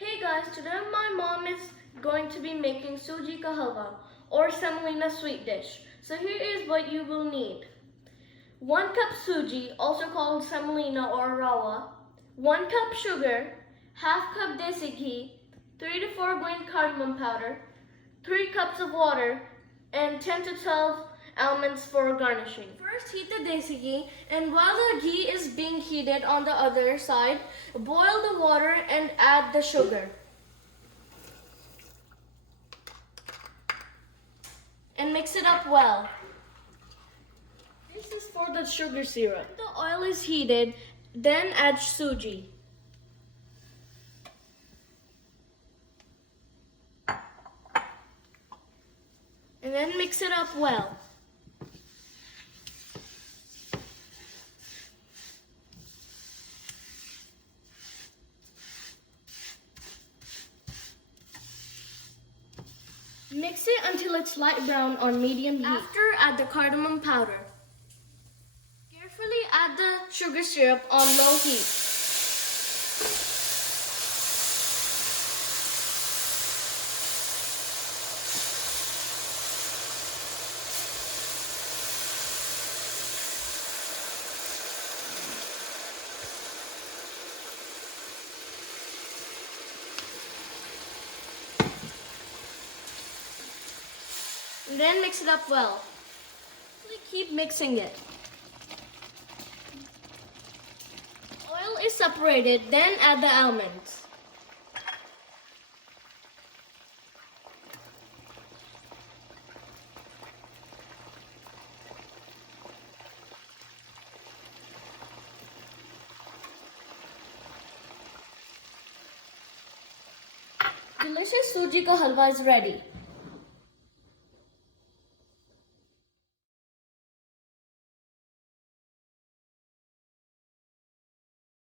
Hey guys, today my mom is going to be making Soojikahalwa or semolina sweet dish. So here is what you will need. 1 cup Sooji, also called semolina or rawa, 1 cup sugar, half cup Desi ghee, 3 to 4 grain cardamom powder, 3 cups of water, and 10 to 12 almonds for garnishing. First heat the Desi ghee, and while the ghee is being heated on the other side, boil the water and add the sugar. And mix it up well. This is for the sugar syrup. When the oil is heated, then add Sooji. And then mix it up well. Mix it until it's light brown on medium heat. After, add the cardamom powder. Carefully add the sugar syrup on low heat. And then mix it up well. Keep mixing it. Oil is separated, then add the almonds. Delicious Soojikahalwa is ready.